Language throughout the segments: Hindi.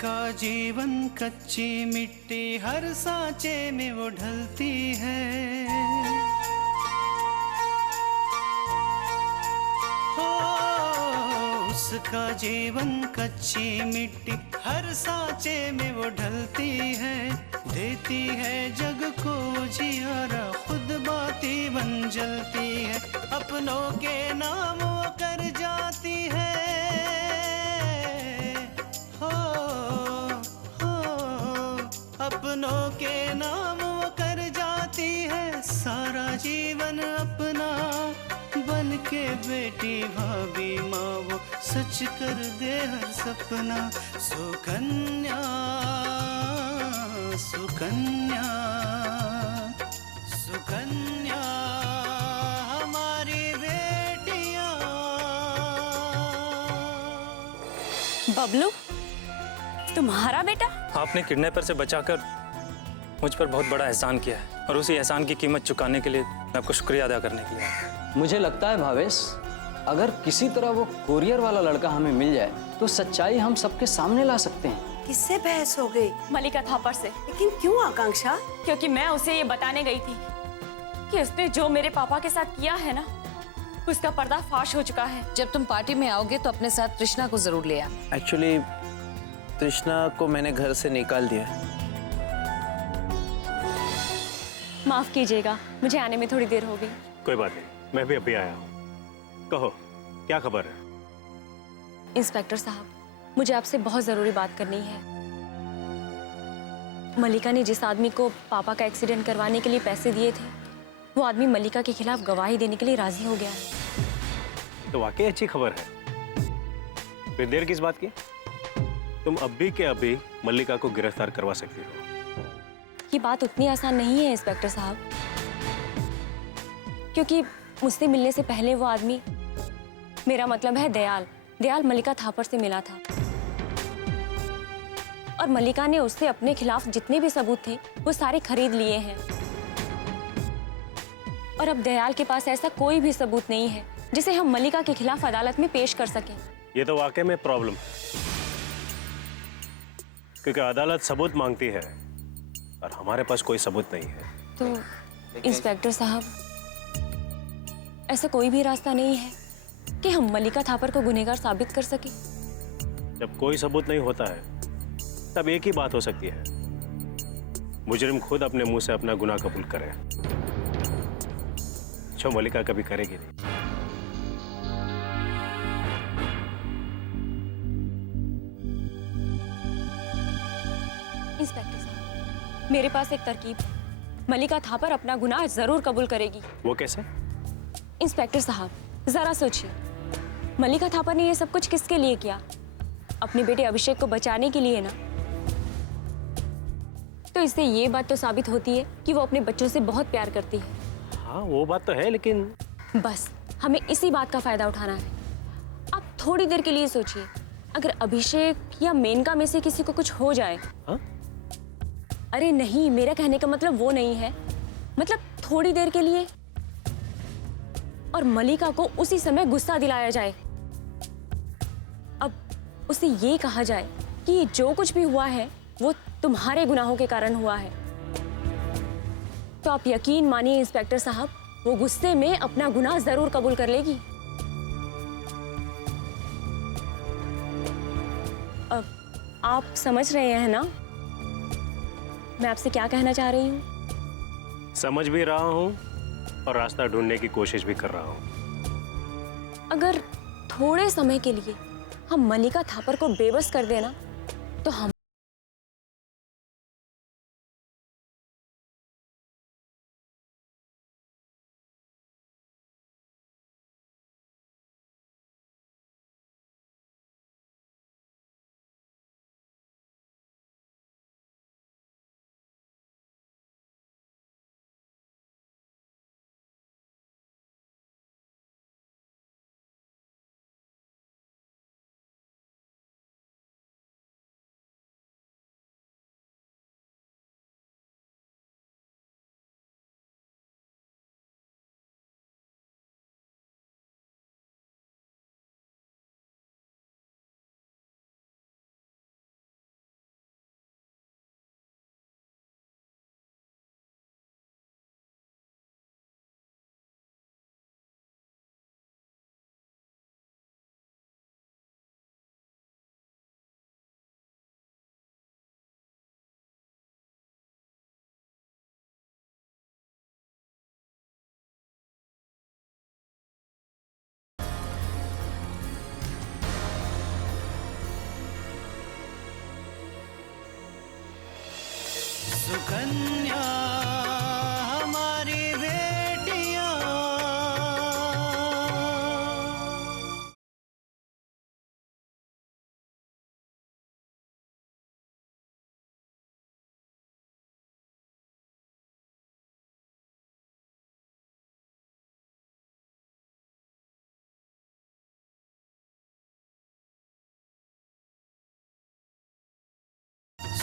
उसका जीवन कच्ची मिट्टी हर सांचे में वो ढलती है। हो उसका जीवन कच्ची मिट्टी हर सांचे में वो ढलती है। देती है जग को जियारा, खुद बाती बन जलती है। अपनों के नाम वो कर जाती है। हो अपनों के नाम वो कर जाती है। सारा जीवन अपना बन के बेटी भाभी माँ वो सच कर दे हर सपना। सुकन्या सुकन्या सुकन्या हमारी बेटियां। बबलू, तुम्हारा बेटा? आपने किडनैपर से बचाकर मुझ पर बहुत बड़ा एहसान किया है और उसी एहसान की कीमत चुकाने के लिए मैं आपको शुक्रिया अदा करने के लिए आया। मुझे लगता है भावेश, अगर किसी तरह वो कोरियर वाला लड़का हमें मिल जाए तो सच्चाई हम सबके सामने ला सकते हैं। किससे बहस हो गई? मलिका थापर से। लेकिन क्यों आकांक्षा? क्योंकि मैं उसे ये बताने गई थी कि उसने जो मेरे पापा के साथ किया है ना, उसका पर्दाफाश हो चुका है। जब तुम पार्टी में आओगे तो अपने साथ तृष्णा को जरूर ले आना। एक्चुअली तृष्णा को मैंने घर से निकाल दिया है। माफ कीजिएगा, मुझे आने में थोड़ी देर हो गई। कोई बात नहीं, मैं भी अभी आया हूँ। कहो, क्या खबर है? इंस्पेक्टर साहब, मुझे आपसे बहुत जरूरी बात करनी है। मलिका ने जिस आदमी को पापा का एक्सीडेंट करवाने के लिए पैसे दिए थे, वो आदमी मलिका के खिलाफ गवाही देने के लिए राजी हो गया है। तो वाकई अच्छी खबर है। फिर देर किस बात की? तुम अभी के अभी मल्लिका को गिरफ्तार करवा सकती हो। ये बात उतनी आसान नहीं है इंस्पेक्टर साहब, क्योंकि मुझसे मिलने से पहले वो आदमी, मेरा मतलब है दयाल मलिका थापर से मिला था और मलिका ने उससे अपने खिलाफ जितने भी सबूत थे वो सारे खरीद लिए हैं। और अब दयाल के पास ऐसा कोई भी सबूत नहीं है जिसे हम मलिका के खिलाफ अदालत में पेश कर सकें। ये तो वाकई में प्रॉब्लम है, क्योंकि अदालत सबूत मांगती है और हमारे पास कोई सबूत नहीं है। तो इंस्पेक्टर साहब, ऐसा कोई भी रास्ता नहीं है कि हम मलिका थापर को गुनहगार साबित कर सके? जब कोई सबूत नहीं होता है तब एक ही बात हो सकती है, मुजरिम खुद अपने मुंह से अपना गुनाह कबूल करे, जो मलिका कभी करेगी नहीं। इंस्पेक्टर साहब, मेरे पास एक तरकीब है। मलिका थापर अपना गुनाह जरूर कबूल करेगी। वो कैसे? इंस्पेक्टर साहब, जरा सोचिए, मलिका थापर ने ये सब कुछ किसके लिए किया? अपने बेटे अभिषेक को बचाने के लिए ना। तो इससे ये बात तो साबित होती है कि वो अपने बच्चों से बहुत प्यार करती है। हाँ, वो बात तो है, लेकिन बस हमें इसी बात का फायदा उठाना है। आप थोड़ी देर के लिए सोचिए, अगर अभिषेक या मेनका में से किसी को कुछ हो जाए। हाँ? अरे नहीं, मेरा कहने का मतलब वो नहीं है, मतलब थोड़ी देर के लिए, और मलिका को उसी समय गुस्सा दिलाया जाए। अब उसे ये कहा जाए कि जो कुछ भी हुआ है वो तुम्हारे गुनाहों के कारण हुआ है, तो आप यकीन मानिए इंस्पेक्टर साहब, वो गुस्से में अपना गुनाह जरूर कबूल कर लेगी। अब आप समझ रहे हैं ना मैं आपसे क्या कहना चाह रही हूँ? समझ भी रहा हूँ और रास्ता ढूंढने की कोशिश भी कर रहा हूँ। अगर थोड़े समय के लिए हम मलिका थापर को बेबस कर देना तो हम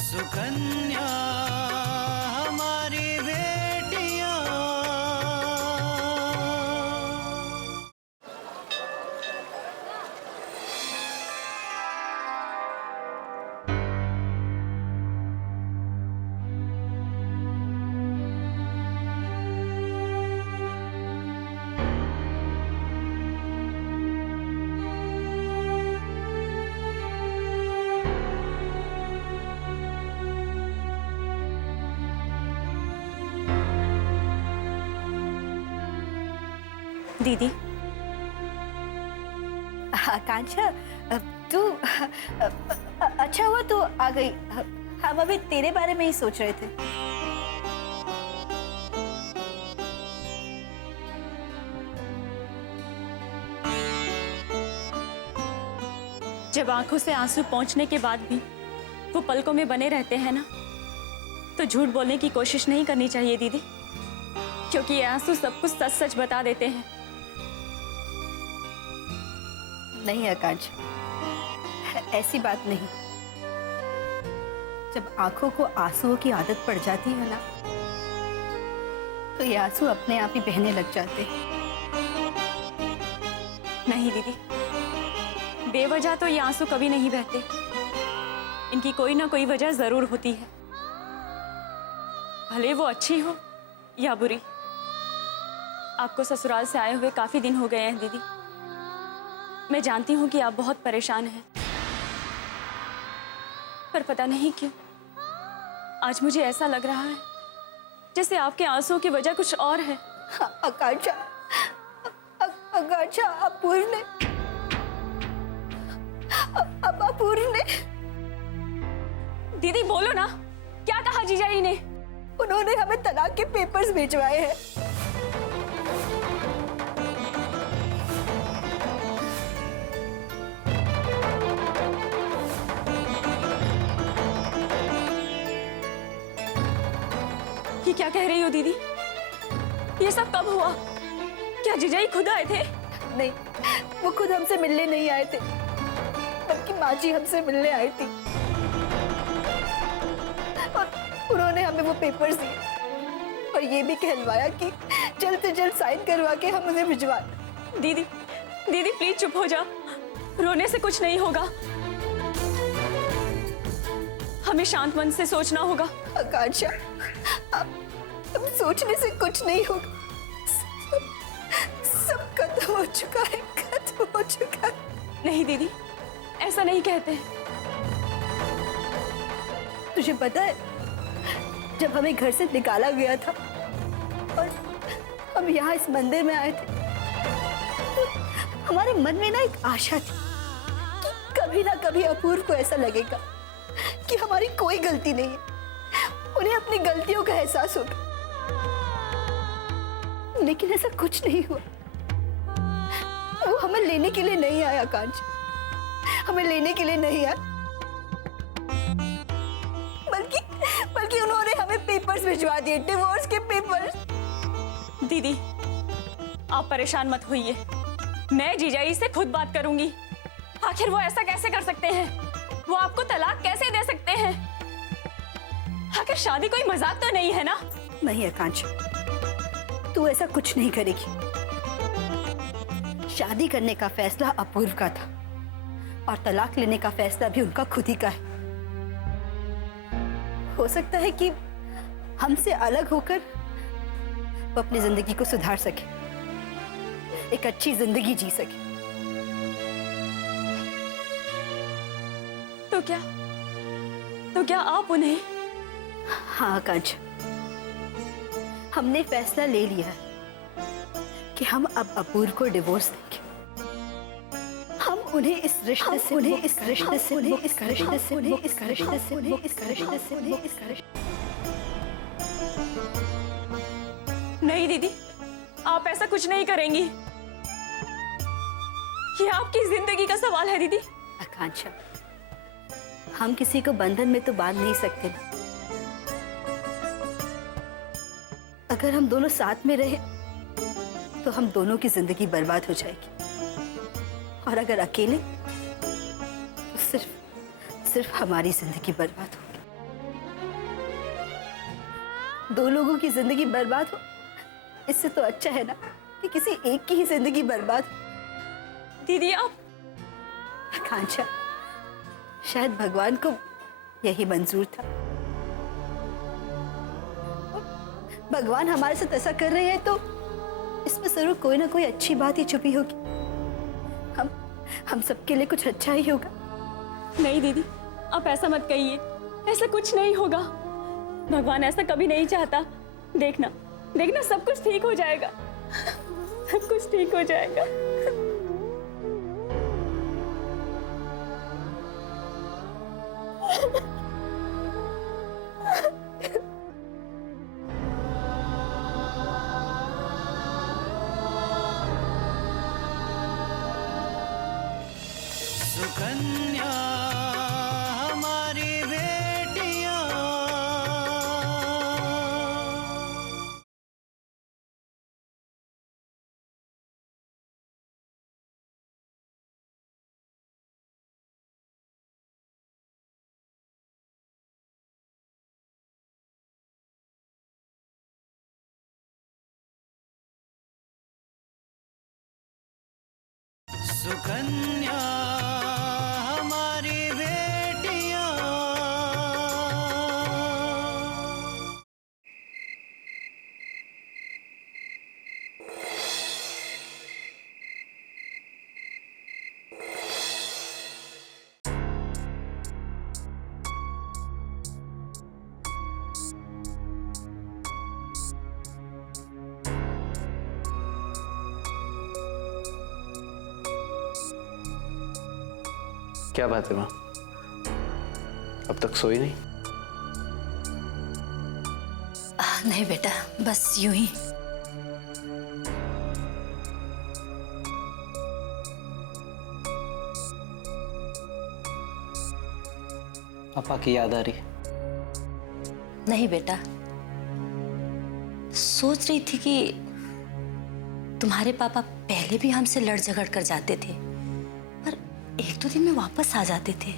सुकन्या हमारी बेटियां। दीदी, आकांक्षा, तू अच्छा हुआ तू आ गई। हम अभी तेरे बारे में ही सोच रहे थे। जब आंखों से आंसू पहुंचने के बाद भी वो पलकों में बने रहते हैं ना, तो झूठ बोलने की कोशिश नहीं करनी चाहिए दीदी, क्योंकि ये आंसू सब कुछ सच सच बता देते हैं। नहीं आकांक्षा, ऐसी बात नहीं। जब आंखों को आंसुओं की आदत पड़ जाती है ना, तो ये आंसू अपने आप ही बहने लग जाते हैं। नहीं दीदी, बेवजह तो ये आंसू कभी नहीं बहते। इनकी कोई ना कोई वजह जरूर होती है, भले वो अच्छी हो या बुरी। आपको ससुराल से आए हुए काफी दिन हो गए हैं दीदी। मैं जानती हूँ कि आप बहुत परेशान हैं, पर पता नहीं क्यों आज मुझे ऐसा लग रहा है जैसे आपके आंसुओं की वजह कुछ और है। आकांक्षा, आकांक्षा, अपूर्व ने दीदी बोलो ना, क्या कहा जीजा जी ने? उन्होंने हमें तलाक के पेपर्स भिजवाए हैं। ये क्या कह रही हो दीदी? ये सब कब हुआ? क्या जीजा जी खुद आए थे? नहीं, वो खुद हमसे मिलने नहीं आए थे, बल्कि माँ जी हमसे मिलने आई थी और उन्होंने हमें वो पेपर्स दिए और ये भी कहलवाया कि जल्द से जल्द साइन करवा के हम उन्हें भिजवा। दीदी, दीदी प्लीज चुप हो जा, रोने से कुछ नहीं होगा। हमें शांत मन से सोचना होगा। आकांक्षा, अब सोचने से कुछ नहीं होगा। सब खत्म हो चुका है, खत्म हो चुका है। नहीं दीदी, ऐसा नहीं कहते। तुझे पता है, जब हमें घर से निकाला गया था और हम यहाँ इस मंदिर में आए थे, तो हमारे मन में ना एक आशा थी कि कभी ना कभी अपूर्व को ऐसा लगेगा कि हमारी कोई गलती नहीं है, उन्हें अपनी गलतियों का एहसास होगा। लेकिन ऐसा कुछ नहीं हुआ। वो हमें लेने के लिए नहीं आया आकांक्षा, हमें लेने के लिए नहीं आया, बल्कि उन्होंने हमें पेपर्स भिजवा दिए, डिवोर्स के पेपर्स। दीदी, आप परेशान मत होइए, मैं जीजाजी से खुद बात करूंगी। आखिर वो ऐसा कैसे कर सकते हैं? वो आपको तलाक कैसे दे सकते हैं? आखिर शादी कोई मजाक तो नहीं है ना? नहीं आकांक्षा, तू ऐसा कुछ नहीं करेगी। शादी करने का फैसला अपूर्व का था और तलाक लेने का फैसला भी उनका खुद ही का है। हो सकता है कि हमसे अलग होकर वो अपनी जिंदगी को सुधार सके, एक अच्छी जिंदगी जी सके। तो क्या आप उन्हें? हाँ आकांक्षा, हमने फैसला ले लिया है कि हम अब अपूर्व को डिवोर्स देंगे। हम उन्हें इस रिश्ते से नहीं दीदी, आप ऐसा कुछ नहीं करेंगी। ये आपकी जिंदगी का सवाल है दीदी। आकांक्षा, हम किसी को बंधन में तो बांध नहीं सकते ना। अगर हम दोनों साथ में रहे तो हम दोनों की जिंदगी बर्बाद हो जाएगी, और अगर अकेले तो सिर्फ हमारी जिंदगी बर्बाद होगी। दो लोगों की जिंदगी बर्बाद हो, इससे तो अच्छा है ना कि किसी एक की ही जिंदगी बर्बाद हो। दीदी आप आकांक्षा, शायद भगवान को यही मंजूर था। भगवान हमारे साथ ऐसा कर रहे हैं तो इसमें जरूर कोई ना कोई अच्छी बात ही छुपी होगी। हम सबके लिए कुछ अच्छा ही होगा। नहीं दीदी, आप ऐसा मत कहिए, ऐसा कुछ नहीं होगा। भगवान ऐसा कभी नहीं चाहता। देखना देखना, सब कुछ ठीक हो जाएगा, सब कुछ ठीक हो जाएगा। सुकन्या हमारी बेटियां, सुकन्या हमारी बेटियां। क्या बात है माँ, अब तक सोई नहीं? नहीं बेटा, बस यूं ही। पापा की याद आ रही? नहीं बेटा, सोच रही थी कि तुम्हारे पापा पहले भी हमसे लड़ झगड़ कर जाते थे, पर एक दो दिन में वापस आ जाते थे,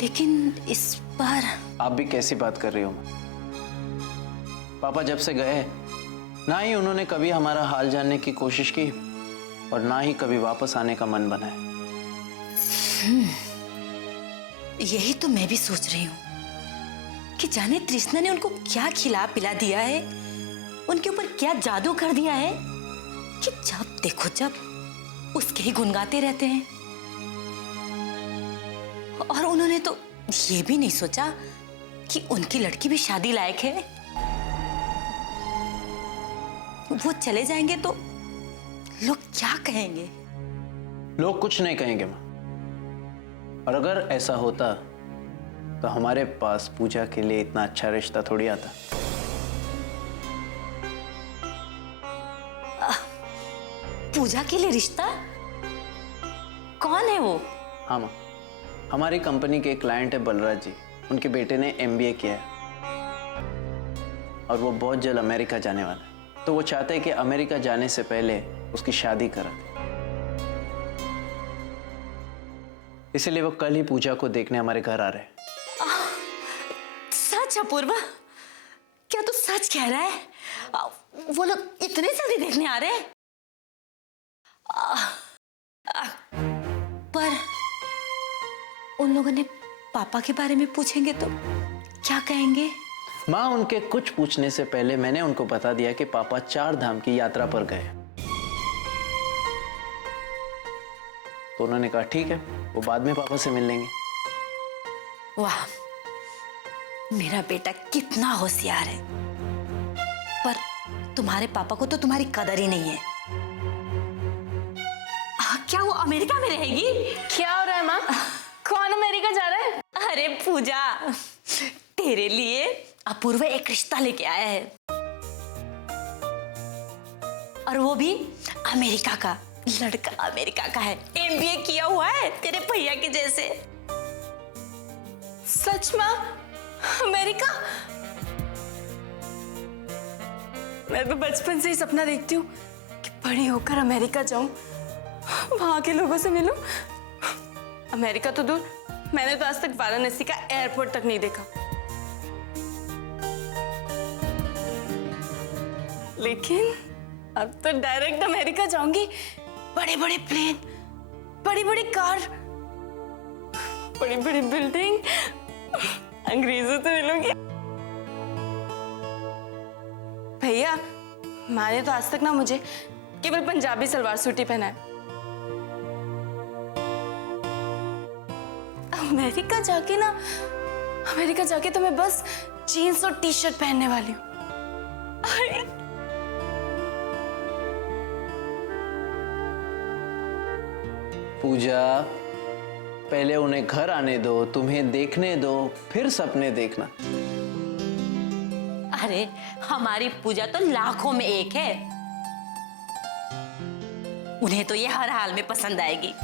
लेकिन इस बार। आप भी कैसी बात कर रही हो? पापा जब से गए ना ही उन्होंने कभी हमारा हाल जानने की कोशिश की और ना ही कभी वापस आने का मन बनाया। यही तो मैं भी सोच रही हूँ कि जाने तृष्णा ने उनको क्या खिला पिला दिया है, उनके ऊपर क्या जादू कर दिया है कि जब देखो जब उसके ही गुन गाते रहते हैं। और उन्होंने तो ये भी नहीं सोचा कि उनकी लड़की भी शादी लायक है। वो चले जाएंगे तो लोग क्या कहेंगे? लोग कुछ नहीं कहेंगे माँ, और अगर ऐसा होता तो हमारे पास पूजा के लिए इतना अच्छा रिश्ता थोड़ी आता। पूजा के लिए रिश्ता? कौन है वो? हाँ माँ, हमारी कंपनी के क्लाइंट है बलराज जी। उनके बेटे ने MBA किया है और वो बहुत जल्द अमेरिका जाने वाला है, तो वो चाहते हैं कि अमेरिका जाने से पहले उसकी शादी करा दे। इसलिए वो कल ही पूजा को देखने हमारे घर आ रहे हैं। सच अपूर्वा? क्या तू सच कह रहा है? वो लोग इतने जल्दी देखने आ रहे हैं? पर उन लोगों ने पापा के बारे में पूछेंगे तो क्या कहेंगे? माँ, उनके कुछ पूछने से पहले मैंने उनको बता दिया कि पापा 4 धाम की यात्रा पर गए। तो उन्होंने कहा ठीक है, वो बाद में पापा से मिल लेंगे। वाह, मेरा बेटा कितना होशियार है। पर तुम्हारे पापा को तो तुम्हारी कदर ही नहीं है। क्या वो अमेरिका में रहेगी? क्या हो रहा है माँ? कौन अमेरिका जा रहा है? अरे पूजा, तेरे लिए अपूर्व एक रिश्ता लेके आया है, और वो भी अमेरिका का। लड़का अमेरिका का है, MBA किया हुआ है, तेरे भैया के जैसे। सच माँ? अमेरिका? मैं तो बचपन से ही सपना देखती हूँ कि बड़ी होकर अमेरिका जाऊं, वहां के लोगों से मिलूं। अमेरिका तो दूर, मैंने तो आज तक वाराणसी का एयरपोर्ट तक नहीं देखा। लेकिन अब तो डायरेक्ट अमेरिका जाऊंगी। बड़े बड़े प्लेन, बड़ी बड़ी कार, बड़ी बड़ी बिल्डिंग, अंग्रेजों से मिलूंगी। भैया, माँ ने तो आज तक ना मुझे केवल पंजाबी सलवार सूट ही पहना है। अमेरिका जाके तो मैं बस जीन्स और टी शर्ट पहनने वाली हूँ। पूजा, पहले उन्हें घर आने दो, तुम्हें देखने दो, फिर सपने देखना। अरे हमारी पूजा तो लाखों में एक है, उन्हें तो ये हर हाल में पसंद आएगी।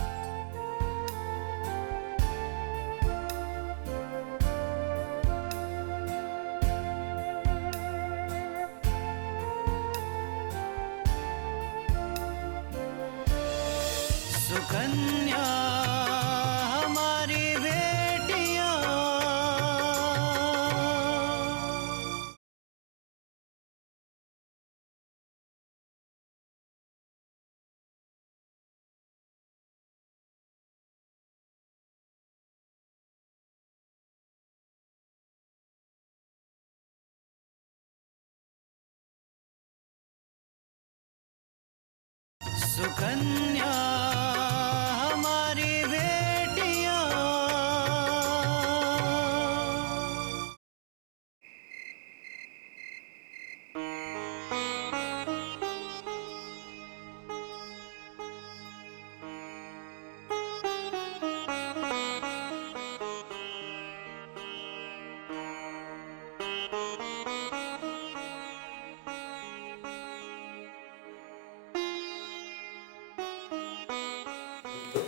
सुकन्या हमारी बेटियां, सुकन्या हमारी बेटियां।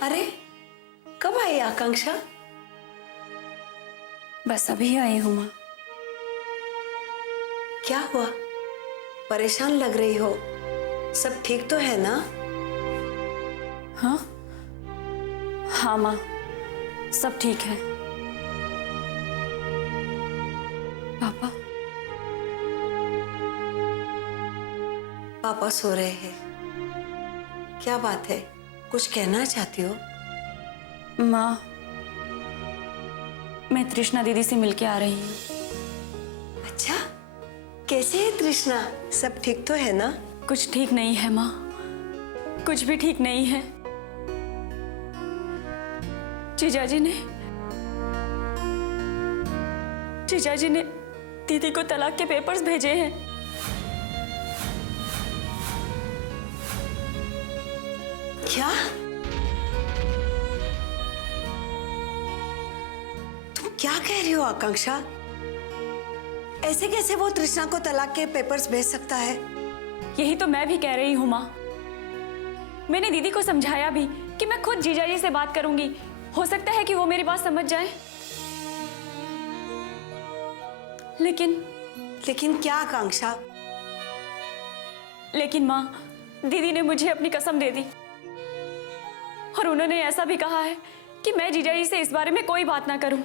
अरे कब आई आकांक्षा? बस अभी आई हूँ माँ। क्या हुआ? परेशान लग रही हो। सब ठीक तो है ना? हाँ हाँ माँ, सब ठीक है। पापा? पापा सो रहे हैं। क्या बात है, कुछ कहना चाहती हो? माँ, मैं तृष्णा दीदी से मिलके आ रही हूँ। अच्छा, कैसे है तृष्णा? सब ठीक तो है ना? कुछ ठीक नहीं है माँ, कुछ भी ठीक नहीं है। जीजाजी ने दीदी को तलाक के पेपर्स भेजे हैं। क्या? तुम क्या कह रही हो आकांक्षा? ऐसे कैसे वो तृष्णा को तलाक के पेपर्स भेज सकता है? यही तो मैं भी कह रही हूँ माँ। मैंने दीदी को समझाया भी कि मैं खुद जीजाजी से बात करूंगी, हो सकता है कि वो मेरी बात समझ जाए। लेकिन क्या आकांक्षा? लेकिन माँ, दीदी ने मुझे अपनी कसम दे दी और उन्होंने ऐसा भी कहा है कि मैं जीजाजी से इस बारे में कोई बात ना करूं।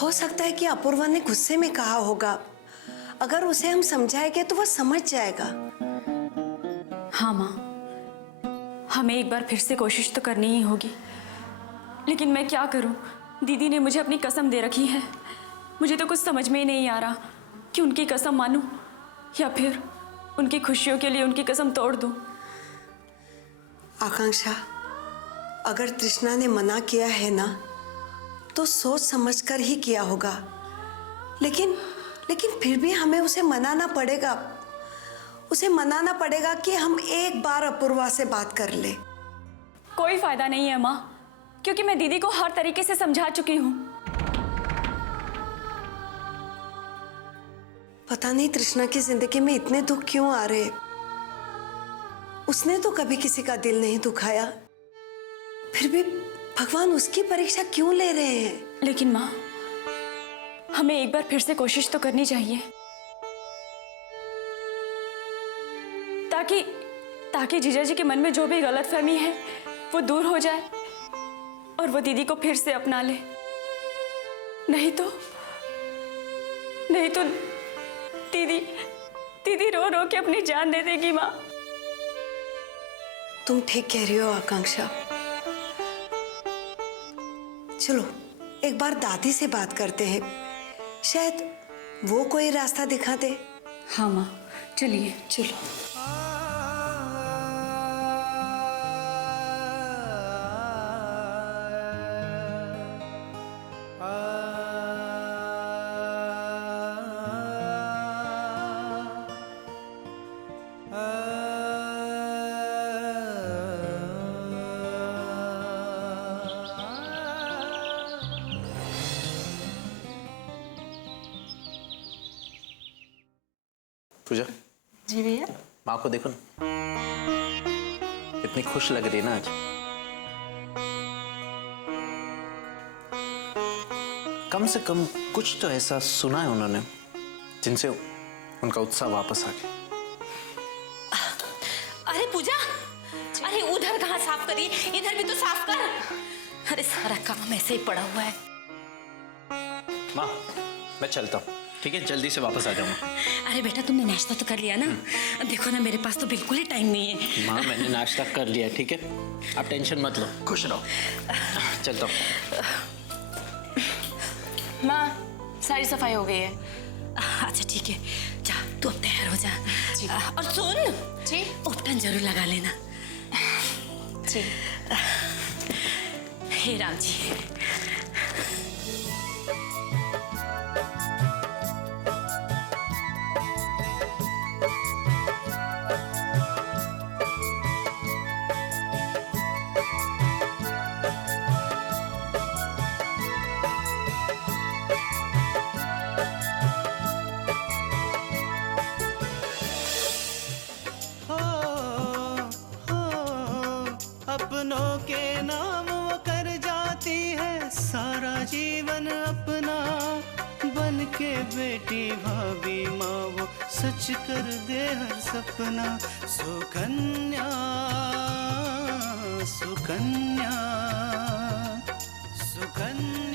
हो सकता है कि अपूर्वा ने गुस्से में कहा होगा। अगर उसे हम समझाएंगे तो वह समझ जाएगा। हाँ माँ, हमें एक बार फिर से कोशिश तो करनी ही होगी। लेकिन मैं क्या करूं? दीदी ने मुझे अपनी कसम दे रखी है। मुझे तो कुछ समझ में ही नहीं आ रहा कि उनकी कसम मानूं या फिर उनकी खुशियों के लिए उनकी कसम तोड़ दूं। आकांक्षा, अगर तृष्णा ने मना किया है ना, तो सोच समझकर ही किया होगा। लेकिन फिर भी हमें उसे मनाना पड़ेगा। उसे मनाना पड़ेगा कि हम एक बार अपूर्वा से बात कर ले। कोई फायदा नहीं है माँ, क्योंकि मैं दीदी को हर तरीके से समझा चुकी हूँ। पता नहीं तृष्णा की जिंदगी में इतने दुख क्यों आ रहे। उसने तो कभी किसी का दिल नहीं दुखाया, फिर भी भगवान उसकी परीक्षा क्यों ले रहे हैं? लेकिन माँ, हमें एक बार फिर से कोशिश तो करनी चाहिए, ताकि जीजाजी के मन में जो भी गलतफहमी है वो दूर हो जाए और वो दीदी को फिर से अपना ले। नहीं तो दीदी रो रो के अपनी जान दे देगी माँ। तुम ठीक कह रही हो आकांक्षा। चलो एक बार दादी से बात करते हैं, शायद वो कोई रास्ता दिखा दे। हाँ माँ, चलिए। चलो। पूजा जी भैया। माँ को देखो ना, इतनी खुश लग रही है ना आज। कम से कम कुछ तो ऐसा सुना है उन्होंने जिनसे उनका उत्साह वापस आ गया। अरे पूजा, अरे उधर कहाँ साफ करी, इधर भी तो साफ कर। अरे सारा काम ऐसे ही पड़ा हुआ है। माँ मैं चलता हूँ, ठीक है? जल्दी से वापस आ जाऊंगा। अरे बेटा तुमने नाश्ता तो कर लिया ना? देखो ना मेरे पास तो बिल्कुल ही टाइम नहीं है। माँ मैंने नाश्ता कर लिया, ठीक है? आप टेंशन मत लो, खुश रहो। चलता हूँ। माँ सारी सफाई हो गई है। अच्छा ठीक है, जा तू अब तैयार हो जा। और सुन जी, उपटन जरूर लगा लेना जी। हे राम जी। अपनों के नाम वो कर जाती है सारा जीवन अपना, बन के बेटी भाभी माँ वो सच कर दे हर सपना। सुकन्या सुकन्या सुकन्या।